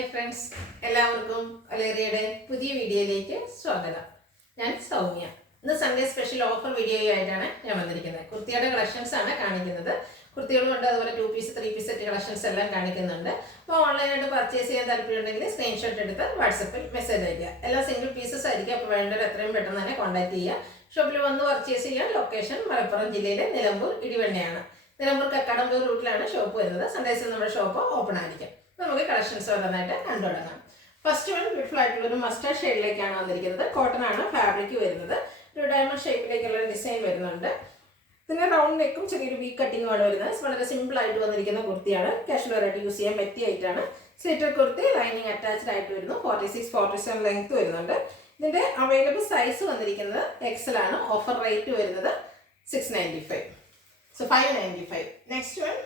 Hi friends, എല്ലാവർക്കും അലേറിയയുടെ പുതിയ വീഡിയോയിലേക്ക് സ്വാഗതം. ഞാൻ സൗമ്യ. ഇന്ന് സൺഡേ സ്പെഷ്യൽ ഓഫർ വീഡിയോയായിട്ടാണ് ഞാൻ വന്നിരിക്കുന്നത്. കുർത്തിയുടെ കളക്ഷൻസ് ആണ് കാണിക്കുന്നത്. കുർത്തികളുമുണ്ട്, അതുപോലെ 2 പീസ് 3 പീസ് സെറ്റ് കളക്ഷൻസ് എല്ലാം കാണിക്കുന്നുണ്ട്. അപ്പോൾ ഓൺലൈനായിട്ട് പർച്ചേസ് ചെയ്യാൻ താല്പര്യമുണ്ടെങ്കിൽ സ്ക്രീൻഷോട്ട് എടുത്ത് വാട്സപ്പിൽ മെസ്സേജ് അയയ്ക്കുക. എല്ലാം സിംഗിൾ പീസസ് ആയിരിക്കും. അപ്പോൾ വേണ്ടവർ എത്രയും പെട്ടെന്ന് തന്നെ കോൺടാക്ട് ചെയ്യുക. ഷോപ്പിൽ വന്ന് പർച്ചേസ് ചെയ്യാൻ ലൊക്കേഷൻ മലപ്പുറം ജില്ലയിലെ നിലമ്പൂർ ഇടിവണ്ണയാണ്. നിലമ്പൂർ കക്കാടംപൂർ റൂട്ടിലാണ് ഷോപ്പ് വരുന്നത്. സൺഡേസിൽ നമ്മുടെ ഷോപ്പ് ഓപ്പൺ ആയിരിക്കും. നമുക്ക് കളക്ഷൻസ് ഓരോന്നായിട്ട് കണ്ടു തുടങ്ങാം. ഫസ്റ്റ് വൺ ബ്യൂട്ടിഫുൾ ആയിട്ടുള്ള ഒരു മസ്റ്റർഡ് ഷെയ്ഡിലേക്കാണ് വന്നിരിക്കുന്നത്. കോട്ടൺ ആണ് ഫാബ്രിക് വരുന്നത്. ഒരു ഡയമണ്ട് ഷേപ്പിലേക്കുള്ള ഡിസൈൻ വരുന്നുണ്ട്. പിന്നെ റൗണ്ട് നെക്കും ചെറിയൊരു വി കട്ടിങ്ങുമാണ് വരുന്നത്. വളരെ സിമ്പിൾ ആയിട്ട് വന്നിരിക്കുന്ന കുർത്തിയാണ്. കാഷ്വൽ ആയിട്ട് യൂസ് ചെയ്യാൻ പറ്റിയായിട്ടാണ്. സ്ലിറ്റഡ് കുർത്തി, ലൈനിങ് അറ്റാച്ച്ഡ് ആയിട്ട് വരുന്നു. 46-47 ലെങ്ത് വരുന്നുണ്ട്. ഇതിന്റെ അവൈലബിൾ സൈസ് വന്നിരിക്കുന്നത് എക്സൽ ആണ്. ഓഫർ റേറ്റ് വരുന്നത് 695. So 595. Next one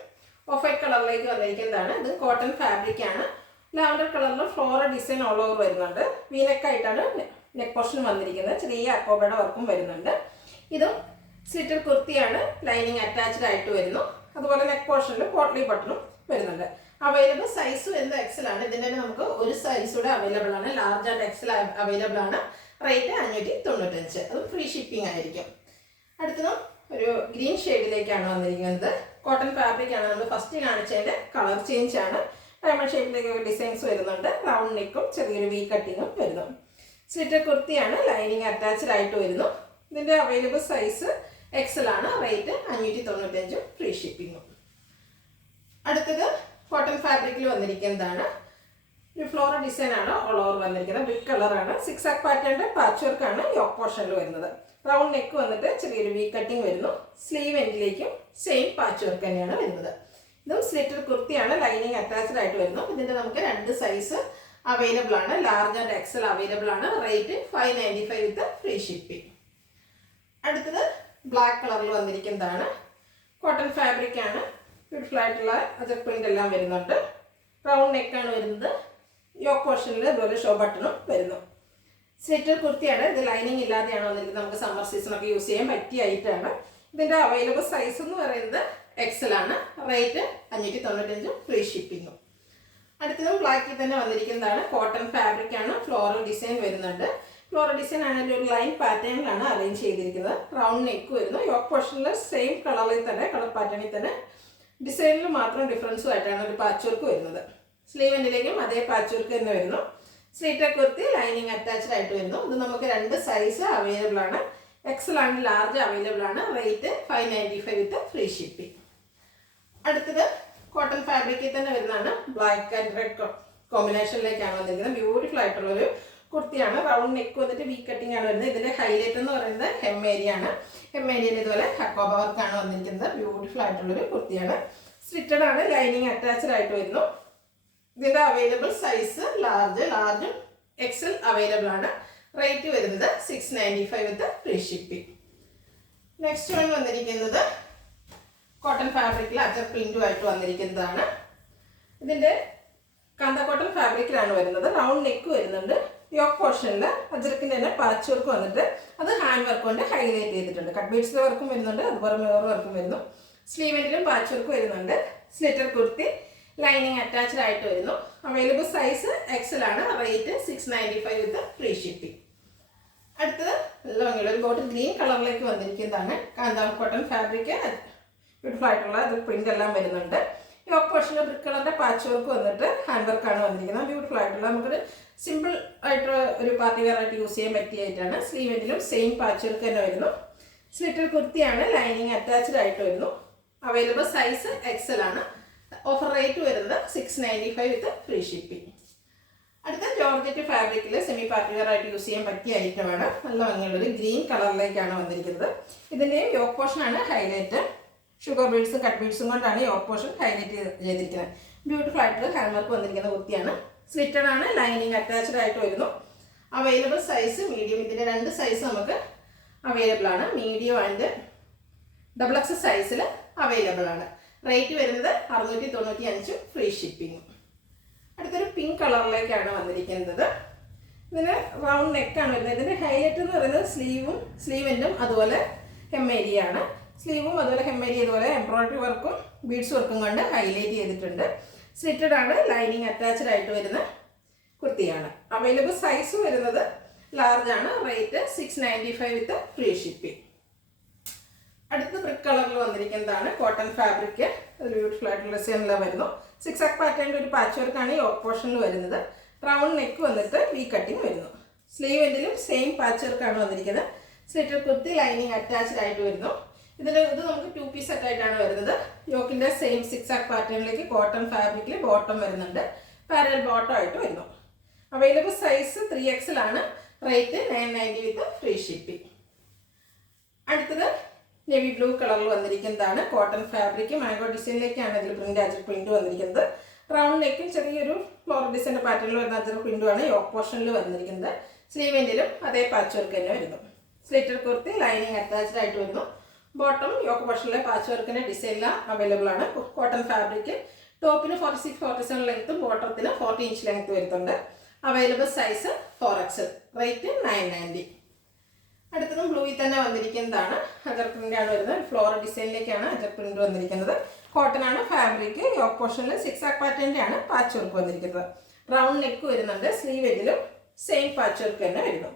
off white കളറിലേക്ക് വന്നിരിക്കുന്നതാണ്. ഇത് കോട്ടൺ ഫാബ്രിക് ആണ്. ലാവൻഡർ കളറിൽ ഫ്ലോറൽ ഡിസൈൻ ഓൾ ഓവർ വരുന്നുണ്ട്. വീനെക്കായിട്ടാണ് നെക്ക് പോർഷൻ വന്നിരിക്കുന്നത്. ചെറിയ അക്കോബയുടെ വർക്കും വരുന്നുണ്ട്. ഇതും സ്ലിറ്റഡ് കുർത്തിയാണ്. ലൈനിങ് അറ്റാച്ച്ഡ് ആയിട്ട് വരുന്നു. അതുപോലെ നെക്ക് പോർഷനിൽ പോട്ട്ലി ബട്ടണും വരുന്നുണ്ട്. അവൈലബിൾ സൈസ് വരുന്നത് എക്സൽ ആണ്. ഇതിൻ്റെ നമുക്ക് ഒരു സൈസ് കൂടെ അവൈലബിൾ ആണ്. ലാർജ് ആൻഡ് എക്സൽ അവൈലബിൾ ആണ്. റേറ്റ് 595. അത് ഫ്രീ ഷിപ്പിംഗ് ആയിരിക്കും. അടുത്തതും ഒരു ഗ്രീൻ ഷെയ്ഡിലേക്കാണ് വന്നിരിക്കുന്നത്. കോട്ടൺ ഫാബ്രിക് ആണ്. നമ്മൾ ഫസ്റ്റ് കാണിച്ചതിൻ്റെ കളർ ചേഞ്ച് ആണ്. ഡയമണ്ട് ഷേപ്പിലേക്ക് ഡിസൈൻസ് വരുന്നുണ്ട്. റൗണ്ട് നെക്കും ചെറിയൊരു വി കട്ടിങ്ങും വരുന്നു. സ്ലിറ്റഡ് കുർത്തിയാണ്. ലൈനിങ് അറ്റാച്ച്ഡ് ആയിട്ട് വരുന്നു. ഇതിൻ്റെ അവൈലബിൾ സൈസ് എക്സൽ ആണ്. റേറ്റ് 595. ഫ്രീ ഷിപ്പിങ്ങും. അടുത്തത് കോട്ടൺ ഫാബ്രിക്കിൽ വന്നിരിക്കുന്നതാണ്. ഒരു ഫ്ലോറൽ ഡിസൈൻ ആണ് ഓൾ ഓവർ വന്നിരിക്കുന്നത്. ബ്രിക്ക് കളറാണ്. 6 ആക്ക് പാറ്റേണിൻ്റെ പാച്ച് വർക്കാണ് യോക്ക് പോർഷനിൽ വരുന്നത്. റൗണ്ട് നെക്ക് വന്നിട്ട് ചെറിയൊരു വി കട്ടിങ് വരുന്നു. സ്ലീവ് എൻഡിലേക്കും സെയിം പാച്ച് വർക്ക് തന്നെയാണ് വരുന്നത്. ഇതും സ്ലിറ്റഡ് കുർത്തിയാണ്. ലൈനിങ് അറ്റാച്ച്ഡ് ആയിട്ട് വരുന്നു. ഇതിൻ്റെ നമുക്ക് 2 സൈസ് അവൈലബിൾ ആണ്. ലാർജ് ആൻഡ് എക്സൽ അവൈലബിൾ ആണ്. റേറ്റ് 595 വിത്ത് ഫ്രീ ഷിപ്പിംഗ്. അടുത്തത് ബ്ലാക്ക് കളറിൽ വന്നിരിക്കുന്നതാണ്. കോട്ടൺ ഫാബ്രിക് ആണ്. ബ്യൂട്ടിഫുൾ ആയിട്ടുള്ള അജക് പ്രിന്റ് എല്ലാം വരുന്നുണ്ട്. റൗണ്ട് നെക്കാണ് വരുന്നത്. യോക്ക് പോർഷനിൽ ഇതുപോലെ ഷോ ബട്ടണും വരുന്നു. സ്ലിറ്റഡ് കുർത്തിയാണ്. ഇത് ലൈനിങ് ഇല്ലാതെയാണ് വന്നിരിക്കുന്നത്. നമുക്ക് സമ്മർ സീസണൊക്കെ യൂസ് ചെയ്യാൻ പറ്റിയായിട്ടാണ്. ഇതിൻ്റെ അവൈലബിൾ സൈസ് എന്ന് പറയുന്നത് എക്സൽ ആണ്. റേറ്റ് 595. ഫ്രീ ഷിപ്പിങ്ങും. അടുത്തതും ബ്ലാക്കിൽ തന്നെ വന്നിരിക്കുന്നതാണ്. കോട്ടൺ ഫാബ്രിക് ആണ്. ഫ്ലോറൽ ഡിസൈൻ വരുന്നുണ്ട്. ഫ്ലോറൽ ഡിസൈൻ ആണെങ്കിൽ ഒരു ലൈൻ പാറ്റേണിലാണ് അറേഞ്ച് ചെയ്തിരിക്കുന്നത്. റൗണ്ട് നെക്ക് വരുന്നു. യോക്ക് പോർഷനിൽ സെയിം കളറിൽ തന്നെ, കളർ പാറ്റേണിൽ തന്നെ, ഡിസൈനിൽ മാത്രം ഡിഫറൻസും ആയിട്ടാണ് ഒരു പാച്ച് വർക്ക് വരുന്നത്. സ്ലീവ് എൻഡിലേക്കും അതേ പാച്ച് വർക്ക് തന്നെ വരുന്നു. സ്ലിറ്റഡ് കുർത്തി, ലൈനിങ് അറ്റാച്ച്ഡ് ആയിട്ട് വരുന്നു. ഇത് നമുക്ക് 2 സൈസ് അവൈലബിൾ ആണ്. എക്സൽ ആൻഡ് ലാർജ് അവൈലബിൾ ആണ്. റേറ്റ് 595 വിത്ത് ഫ്രീ ഷിപ്പിംഗ്. അടുത്തത് കോട്ടൺ ഫാബ്രിക്കിൽ തന്നെ വരുന്നതാണ്. ബ്ലാക്ക് ആൻഡ് റെഡ് കോമ്പിനേഷനിലേക്കാണ് വന്നിരിക്കുന്നത്. ബ്യൂട്ടിഫുൾ ആയിട്ടുള്ളൊരു കുർത്തിയാണ്. റൗണ്ട് നെക്ക് വന്നിട്ട് വി കട്ടിംഗ് ആണ് വരുന്നത്. ഇതിൻ്റെ ഹൈലൈറ്റ് എന്ന് പറയുന്നത് ഹെം ഏരിയ ആണ്. ഹെം ഏരിയയിൽ ഇതുപോലെ ഹക്കോബ വർക്കാണ് വന്നിരിക്കുന്നത്. ബ്യൂട്ടിഫുൾ ആയിട്ടുള്ളൊരു കുർത്തിയാണ്. സ്ലിറ്റഡ് ആണ്. ലൈനിങ് അറ്റാച്ച്ഡ് ആയിട്ട് വരുന്നു. ഇതിൻ്റെ അവൈലബിൾ സൈസ് ലാർജും എക്സൽ അവൈലബിൾ ആണ്. റേറ്റ് വരുന്നത് 695 വിത്ത് ഫ്രീ ഷിപ്പിംഗ്. നെക്സ്റ്റ് വൺ വന്നിരിക്കുന്നത് കോട്ടൺ ഫാബ്രിക്കിൽ അജക് പ്രിന്റുമായിട്ട് വന്നിരിക്കുന്നതാണ്. ഇതിൻ്റെ കാന്ത കോട്ടൺ ഫാബ്രിക്കിലാണ് വരുന്നത്. റൗണ്ട് നെക്ക് വരുന്നുണ്ട്. യോക്ക് പോർഷനിൽ അജറക്കിൻ്റെ തന്നെ പാച്ച് വർക്ക് വന്നിട്ട് അത് ഹാൻഡ് വർക്ക് കൊണ്ട് ഹൈലൈറ്റ് ചെയ്തിട്ടുണ്ട്. കട്ട് ബീഡ്സിൻ്റെ വർക്കും വരുന്നുണ്ട്. അതുപോലെ മിറർ വർക്കും വരുന്നു. സ്ലീവെൻറ്റിലും പാച്ച് വർക്ക് വരുന്നുണ്ട്. സ്ലിറ്റഡ് കുർത്തി, ലൈനിങ് അറ്റാച്ച്ഡ് ആയിട്ട് വരുന്നു. അവൈലബിൾ സൈസ് എക്സൽ ആണ്. റേറ്റ് 695 വിത്ത് ഫ്രീ ഷിപ്പിംഗ്. അടുത്തത് ഒരു ബോട്ടിൽ ഗ്രീൻ കളറിലേക്ക് വന്നിരിക്കുന്നതാണ്. കാന്ത കോട്ടൺ ഫാബ്രിക്, ബ്യൂട്ടിഫുൾ ആയിട്ടുള്ള പ്രിന്റ് എല്ലാം വരുന്നുണ്ട്. യോക്ക് പോർഷനിൽ ബ്രിക്ക് കളറിന്റെ പാച്ച് വർക്ക് വന്നിട്ട് ഹാൻഡ് വർക്കാണ് വന്നിരിക്കുന്നത്. ബ്യൂട്ടിഫുൾ ആയിട്ടുള്ള നമുക്കൊരു സിമ്പിൾ ആയിട്ടുള്ള ഒരു പാർട്ടി വെയർ ആയിട്ട് യൂസ് ചെയ്യാൻ പറ്റിയായിട്ടാണ്. സ്ലീവെന്റിലും സെയിം പാച്ച് വർക്ക് തന്നെ വരുന്നു. സ്ലിറ്റഡ് കുർത്തിയാണ്. ലൈനിങ് അറ്റാച്ച്ഡ് ആയിട്ട് വരുന്നു. അവൈലബിൾ സൈസ് എക്സൽ ആണ്. ഓഫർ റേറ്റ് വരുന്നത് 695 വിത്ത് ഫ്രീ ഷിപ്പിംഗ്. അടുത്ത ജോർജറ്റ് ഫാബ്രിക്കിൽ സെമി പാർട്ടി വെയർ ആയിട്ട് യൂസ് ചെയ്യാൻ പറ്റിയ ഐറ്റമാണ്. നല്ല ഭംഗിയുള്ളൊരു ഗ്രീൻ കളറിലേക്കാണ് വന്നിരിക്കുന്നത്. ഇതിൻ്റെയും യോക്ക് പോർഷനാണ് ഹൈലൈറ്റ്. ഷുഗർ ബീഡ്സും കട്ട് ബീഡ്സും കൊണ്ടാണ് യോക്ക് പോർഷൻ ഹൈലൈറ്റ് ചെയ്തിരിക്കുന്നത്. ബ്യൂട്ടിഫുൾ ആയിട്ട് ഹാൻഡ് വർക്ക് വന്നിരിക്കുന്ന കുർത്തിയാണ്. സ്ലിറ്റഡ് ആണ്. ലൈനിങ് അറ്റാച്ച്ഡ് ആയിട്ട് വരുന്നു. Available size medium. ഇതിൻ്റെ 2 സൈസ് നമുക്ക് അവൈലബിൾ ആണ്. മീഡിയം ആൻഡ് XXL സൈസിൽ അവൈലബിൾ ആണ്. റേറ്റ് വരുന്നത് 695. Free shipping. അടുത്തൊരു പിങ്ക് കളറിലേക്കാണ് വന്നിരിക്കുന്നത്. ഇതിന് റൗണ്ട് നെക്കാണ് വരുന്നത്. ഇതിൻ്റെ ഹൈലൈറ്റ് എന്ന് പറയുന്നത് സ്ലീവെൻറ്റും അതുപോലെ ഹെം ഏരിയ ആണ്. സ്ലീവും അതുപോലെ ഹെം ഏരിയ ഇതുപോലെ എംബ്രോയിഡറി വർക്കും ബീഡ്സ് വർക്കും കൊണ്ട് ഹൈലൈറ്റ് ചെയ്തിട്ടുണ്ട്. സ്ലിറ്റഡ് ആണ്. ലൈനിങ് അറ്റാച്ച്ഡ് ആയിട്ട് വരുന്ന കുർത്തിയാണ്. അവൈലബിൾ സൈസ് വരുന്നത് ലാർജ് ആണ്. റേറ്റ് 695 വിത്ത് ഫ്രീ ഷിപ്പിംഗ്. അടുത്ത ബ്രിക്ക് കളറിൽ വന്നിരിക്കുന്നതാണ് കോട്ടൺ ഫാബ്രിക്. ഒരു ബ്യൂട്ടിഫുൾ ആയിട്ടുള്ള ഡിസൈനിലാണ് വരുന്നു. സിക്സാക് പാറ്റേണിൻ്റെ ഒരു പാച്ച് വർക്കാണ് ഈ യോക്ക് പോർഷനിൽ വരുന്നത്. റൗണ്ട് നെക്ക് വന്നിട്ട് വി കട്ടിങ് വരുന്നു. സ്ലീവ് എൻഡിലും സെയിം പാച്ച് വർക്കാണ് വന്നിരിക്കുന്നത്. സ്ലിറ്റഡ് കുർത്തി ലൈനിങ് അറ്റാച്ച്ഡ് ആയിട്ട് വരുന്നു. ഇത് നമുക്ക് 2 പീസ് സെറ്റായിട്ടാണ് വരുന്നത്. യോക്കിൻ്റെ സെയിം സിക്സാക് പാറ്റേണിലേക്ക് കോട്ടൺ ഫാബ്രിക്കിൽ ബോട്ടം വരുന്നുണ്ട്. പാരൽ ബോട്ടം ആയിട്ട് വരുന്നു. അവൈലബിൾ സൈസ് 3XL ആണ്. റേറ്റ് 990 വിത്ത് ഫ്രീ ഷിപ്പിംഗ്. അടുത്തത് നേവി ബ്ലൂ കളറിൽ വന്നിരിക്കുന്നതാണ് കോട്ടൺ ഫാബ്രിക്. മാംഗോ ഡിസൈനിലേക്കാണ് ഇതിൽ പ്രിന്റ് വന്നിരിക്കുന്നത്. റൗണ്ട് നെക്കും ചെറിയൊരു ഫ്ലോറൽ ഡിസൈൻ്റെ പാറ്റേണിൽ വരുന്ന അജർ പ്രിന്റുമാണ് യോക്ക് പോർഷനിൽ വന്നിരിക്കുന്നത്. സ്ലീവ് എൻഡിലും അതേ പാച്ച് വർക്ക് തന്നെ വരുന്നു. സ്ലിറ്റഡ് കുർത്തി ലൈനിങ് അറ്റാച്ച്ഡ് ആയിട്ട് വരുന്നു. ബോട്ടം യോക്ക് പോർഷനിലെ പാച്ച് വർക്കിൻ്റെ ഡിസൈനിലാണ് അവൈലബിൾ ആണ്. Cotton fabric. ടോപ്പിന് 46-47 ലെങ്ത്തും ബോട്ടത്തിന് 40 ഇഞ്ച് ലെങ്ത്ത് വരുന്നുണ്ട്. Available size 4XL. റേറ്റ് 990. അടുത്തതും ബ്ലൂയിൽ തന്നെ വന്നിരിക്കുന്നതാണ്. അജർ പ്രിൻ്റാണ് വരുന്നത്. ഫ്ലോറൽ ഡിസൈനിലേക്കാണ് അജർ പ്രിൻ്റ് വന്നിരിക്കുന്നത്. കോട്ടൺ ആണ് ഫാബ്രിക്. യോക്ക് പോർഷനിൽ സിക്സാക് പാറ്റേണിൻ്റെ ആണ് പാച്ച് വർക്ക് വന്നിരിക്കുന്നത്. റൗണ്ട് നെക്ക് വരുന്നുണ്ട്. സ്ലീവ് എഡിലും സെയിം പാച്ച് വർക്ക് തന്നെ വരുന്നു.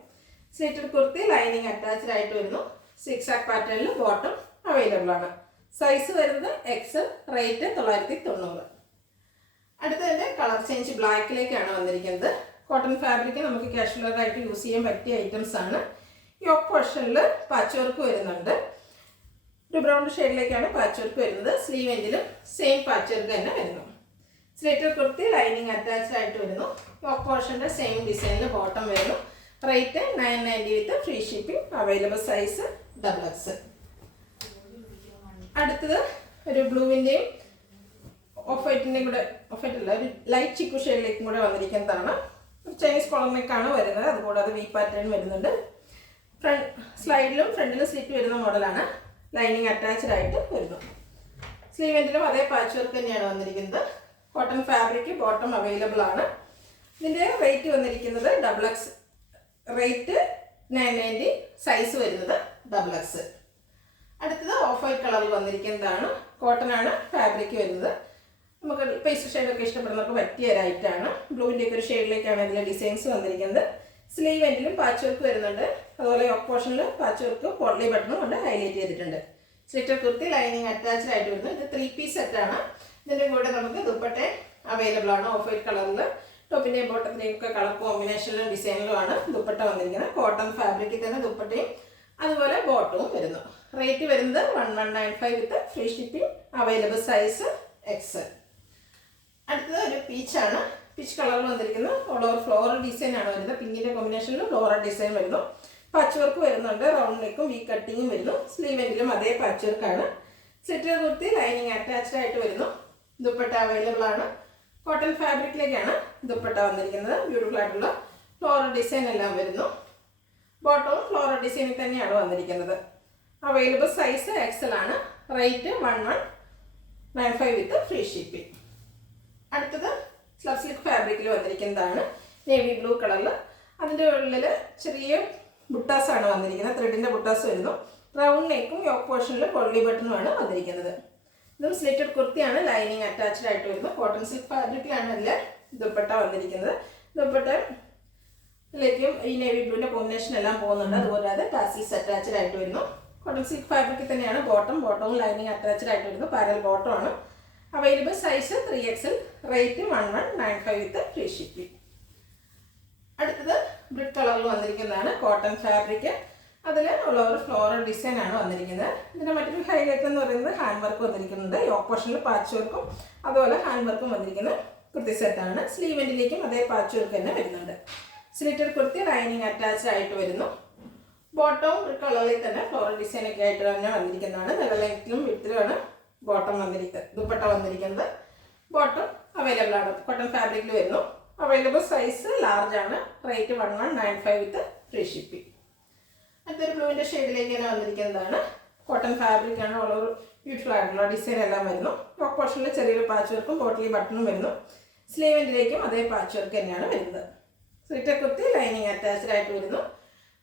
സ്ലിറ്റഡ് കുർത്തി ലൈനിങ് അറ്റാച്ച്ഡ് ആയിട്ട് വരുന്നു. സിക്സാക് പാറ്റേണിൽ ബോട്ടം അവൈലബിൾ ആണ്. സൈസ് വരുന്നത് XL. റേറ്റ് 990. അടുത്തതിൻ്റെ കളർ ചേഞ്ച് ബ്ലാക്കിലേക്കാണ് വന്നിരിക്കുന്നത്. കോട്ടൺ ഫാബ്രിക് നമുക്ക് കാഷ്വൽ ആയിട്ട് യൂസ് ചെയ്യാൻ പറ്റിയ ഐറ്റംസ് ആണ്. യോക്ക് പോർഷനിൽ പാച്ച് വർക്ക് വരുന്നുണ്ട്. ഒരു ബ്രൗൺ ഷെയ്ഡിലേക്കാണ് പാച്ച് വർക്ക് വരുന്നത്. സ്ലീവ് എൻഡിലും സെയിം പാച്ച് വർക്ക് തന്നെ വരുന്നു. സ്ലിറ്റഡ് കുർത്തി ലൈനിങ് അറ്റാച്ച്ഡ് ആയിട്ട് വരുന്നു. യോക്ക് പോർഷൻ്റെ സെയിം ഡിസൈനിൽ ബോട്ടം വരുന്നു. റേറ്റ് 990 വിത്ത് free shipping. Available size XXL. അടുത്തത് ഒരു ബ്ലൂവിൻ്റെയും ഓഫ് വൈറ്റിൻ്റെയും കൂടെ, ഓഫ് വൈറ്റ് അല്ല, ഒരു ലൈറ്റ് ചിക്കു ഷെയ്ഡിലേക്കും കൂടെ വന്നിരിക്കുന്നതാണ്. ചൈനീസ് കോളർ നെക്കാണ് വരുന്നത്. അതുകൂടാതെ വി പാറ്റേൺ വരുന്നുണ്ട്. സ്ലൈഡിലും ഫ്രണ്ടിലും സ്ലിറ്റ് വരുന്ന മോഡലാണ്. ലൈനിങ് അറ്റാച്ച്ഡ് ആയിട്ട് വരുന്നു. സ്ലീവ് എൻഡിലും അതേ പാച്ച് വർക്ക് തന്നെയാണ് വന്നിരിക്കുന്നത്. Cotton fabric. ബോട്ടം അവൈലബിൾ ആണ്. ഇതിൻ്റെ റേറ്റ് വന്നിരിക്കുന്നത് XX. റേറ്റ് 990. സൈസ് വരുന്നത് XX. അടുത്തത് ഓഫ് വൈറ്റ് കളറിൽ വന്നിരിക്കുന്നതാണ്. കോട്ടൺ ആണ് ഫാബ്രിക് വരുന്നത്. നമുക്ക് പേസ്റ്റൽ ഷെയ്ഡൊക്കെ ഇഷ്ടപ്പെടുന്നവർക്ക് പറ്റിയ ഒരു ഐറ്റാണ്. ബ്ലൂവിൻ്റെയൊക്കെ ഒരു ഷെയ്ഡിലേക്കാണ് ഇതിലെ ഡിസൈൻസ് വന്നിരിക്കുന്നത്. സ്ലീവ് എൻഡിലും പാച്ച് വർക്ക് വരുന്നുണ്ട്. അതുപോലെ യോക്ക് പോർഷനിൽ പാച്ച് വർക്ക് പോട്ട്ലി ബട്ടണും കൊണ്ട് ഹൈലൈറ്റ് ചെയ്തിട്ടുണ്ട്. സ്ലിറ്റഡ് കുർത്തി ലൈനിങ് അറ്റാച്ച്ഡ് ആയിട്ട് വരുന്നു. ഇത് 3 പീസ് സെറ്റാണ്. ഇതിൻ്റെ കൂടെ നമുക്ക് ദുപ്പട്ട അവൈലബിൾ ആണ്. ഓഫ് വൈറ്റ് കളറിൽ ടോപ്പിൻ്റെയും ബോട്ടത്തിൻ്റെയും ഒക്കെ കളർ കോമ്പിനേഷനിലും ഡിസൈനിലുമാണ് ദുപ്പട്ട വന്നിരിക്കുന്നത്. കോട്ടൺ ഫാബ്രിക്കിൽ തന്നെ ദുപ്പട്ടയും അതുപോലെ ബോട്ടവും വരുന്നു. റേറ്റ് വരുന്നത് 1195 വിത്ത് free shipping. Available size XL. അടുത്തത് ഒരു പീച്ചാണ്. പീച്ച് കളറിൽ വന്നിരിക്കുന്നത്. ഓൾ ഓവർ ഫ്ലോറൽ ഡിസൈൻ ആണ് വരുന്നത്. പിങ്കിൻ്റെ കോമ്പിനേഷനിൽ ഫ്ലോറൽ ഡിസൈൻ വരുന്നു. പാച്ച് വർക്ക് വരുന്നുണ്ട്. റൗണ്ട് നെക്കും വി കട്ടിങ്ങും വരുന്നു. സ്ലീവ് എൻഡിലും അതേ പാച്ച് വർക്കാണ്. സ്ലിറ്റഡ് കുർത്തി ലൈനിങ് അറ്റാച്ച്ഡ് ആയിട്ട് വരുന്നു. ദുപ്പട്ട അവൈലബിൾ ആണ്. കോട്ടൺ ഫാബ്രിക്കിലേക്കാണ് ദുപ്പട്ട വന്നിരിക്കുന്നത്. ബ്യൂട്ടിഫുൾ ആയിട്ടുള്ള ഫ്ലോറൽ ഡിസൈൻ എല്ലാം വരുന്നു. ബോട്ടവും ഫ്ലോറൽ ഡിസൈനിൽ തന്നെയാണ് വന്നിരിക്കുന്നത്. അവൈലബിൾ സൈസ് XL ആണ്. റേറ്റ് 1195 വിത്ത് ഫ്രീ ഷിപ്പിംഗ്. അടുത്തത് സ്ലബ് സിൽക്ക് ഫാബ്രിക്കിൽ വന്നിരിക്കുന്നതാണ്. നേവി ബ്ലൂ കളറിൽ. അതിൻ്റെ ഉള്ളിൽ ചെറിയ ബുട്ടാസാണ് വന്നിരിക്കുന്നത്. ത്രെഡിൻ്റെ ബുട്ടാസ് വരുന്നു. റൗണ്ട് നെക്കും യോക്ക് പോർഷനിൽ പൊള്ളി ബട്ടണുമാണ് വന്നിരിക്കുന്നത്. ഇതും സ്ലിറ്റഡ് കുർത്തിയാണ്. ലൈനിങ് അറ്റാച്ച്ഡ് ആയിട്ട് വരുന്നു. കോട്ടൺ സിൽക്ക് ഫാബ്രിക്കിലാണ് അതിൽ ദുപ്പട്ട വന്നിരിക്കുന്നത്. ദുപ്പട്ടയിലേക്കും ഈ നേവി ബ്ലൂവിൻ്റെ കോമ്പിനേഷൻ എല്ലാം പോകുന്നുണ്ട്. അതുപോലെ ടാസിൽസ് അറ്റാച്ച്ഡ് ആയിട്ട് വരുന്നു. കോട്ടൺ സിൽക്ക് ഫാബ്രിക്കിൽ തന്നെയാണ് ബോട്ടവും ലൈനിങ് അറ്റാച്ച്ഡ് ആയിട്ട് വരുന്നു. പാരൽ ബോട്ടം ആണ്. Available size 3XL. റേറ്റ് 1195 വിത്ത് ഫ്രീ ഷിപ്പിംഗ്. അടുത്തത് ബ്രിക്ക് കളറിൽ വന്നിരിക്കുന്നതാണ്. Cotton fabric. അതിൽ ഉള്ള ഒരു ഫ്ലോറൽ ഡിസൈൻ ആണ് വന്നിരിക്കുന്നത്. ഇതിൻ്റെ മറ്റൊരു ഹൈലൈറ്റ് എന്ന് പറയുന്നത് ഹാൻഡ് വർക്ക് വന്നിരിക്കുന്നുണ്ട്. യോക്ക് പോർഷനിൽ പാച്ച് വർക്കും അതുപോലെ ഹാൻഡ് വർക്കും വന്നിരിക്കുന്ന കുർത്തി സെറ്റാണ്. സ്ലീവ് എൻഡിലേക്കും അതേ പാച്ച് വർക്ക് തന്നെ വരുന്നുണ്ട്. സ്ലിറ്റഡ് കുർത്തി ലൈനിങ് അറ്റാച്ച്ഡ് ആയിട്ട് വരുന്നു. ബോട്ടവും കളറിൽ തന്നെ ഫ്ലോറൽ ഡിസൈനൊക്കെ ആയിട്ട് തന്നെ വന്നിരിക്കുന്നതാണ്. നല്ല ലെങ്ത്തിലും വിത്തിലുമാണ് ബോട്ടം ദുപ്പട്ട വന്നിരിക്കുന്നത്. ബോട്ടം അവൈലബിൾ ആണ്. കോട്ടൺ ഫാബ്രിക്കിൽ വരുന്നു. അവൈലബിൾ സൈസ് ലാർജ് ആണ്. റേറ്റ് 1195 വിത്ത് ഫ്രീ ഷിപ്പിംഗ്. അടുത്തൊരു ബ്ലൂവിൻ്റെ ഷെയ്ഡിലേക്ക് തന്നെ വന്നിരിക്കുന്നതാണ്. കോട്ടൺ ഫാബ്രിക് ആണ്. ഓൾ ഓവർ ബ്യൂട്ടിഫുൾ ആയിട്ടുള്ള ഡിസൈൻ എല്ലാം വരുന്നു. യോക്ക് പോർഷനിൽ ചെറിയൊരു പാച്ച് വർക്കും പോട്ട്ലി ബട്ടണും വരുന്നു. സ്ലീവ് എൻഡിലേക്കും അതേ പാച്ച് വർക്ക് തന്നെയാണ് വരുന്നത്. സ്ലിറ്റഡ് കുർത്തി ലൈനിങ് അറ്റാച്ച്ഡ് ആയിട്ട് വരുന്നു.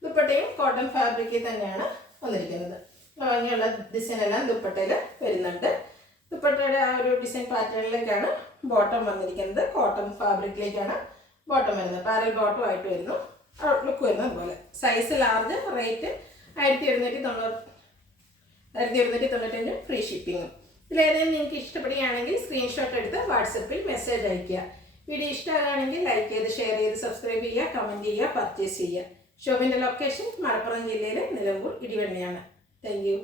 ദുപ്പട്ടയും കോട്ടൺ ഫാബ്രിക്കിൽ തന്നെയാണ് വന്നിരിക്കുന്നത്. ഭംഗിയുള്ള ഡിസൈൻ എല്ലാം ദുപ്പട്ടയിൽ വരുന്നുണ്ട്. ദുപ്പട്ടയുടെ ആ ഒരു ഡിസൈൻ പാറ്റേണിലേക്കാണ് ബോട്ടം വന്നിരിക്കുന്നത്. കോട്ടൺ ഫാബ്രിക്കിലേക്കാണ് ബോട്ടം വരുന്നത്. പാരൽ ബോട്ടം ആയിട്ട് വരുന്നു. ലുക്ക് വരുന്നത് അതുപോലെ. Size large. റേറ്റ് 1795 ഫ്രീ ഷിപ്പിങ്ങും. ഇതിലേതെങ്കിലും നിങ്ങൾക്ക് ഇഷ്ടപ്പെടുകയാണെങ്കിൽ സ്ക്രീൻഷോട്ട് എടുത്ത് വാട്സപ്പിൽ മെസ്സേജ് അയയ്ക്കുക. വീഡിയോ ഇഷ്ടമാകുകയാണെങ്കിൽ ലൈക്ക് ചെയ്ത്, ഷെയർ ചെയ്ത്, സബ്സ്ക്രൈബ് ചെയ്യുക, കമൻറ്റ് ചെയ്യുക, പർച്ചേസ് ചെയ്യുക. ഷോപ്പിൻ്റെ ലൊക്കേഷൻ മലപ്പുറം ജില്ലയിലെ നിലമ്പൂർ ഇടിവണ്ണയാണ്. Thank you.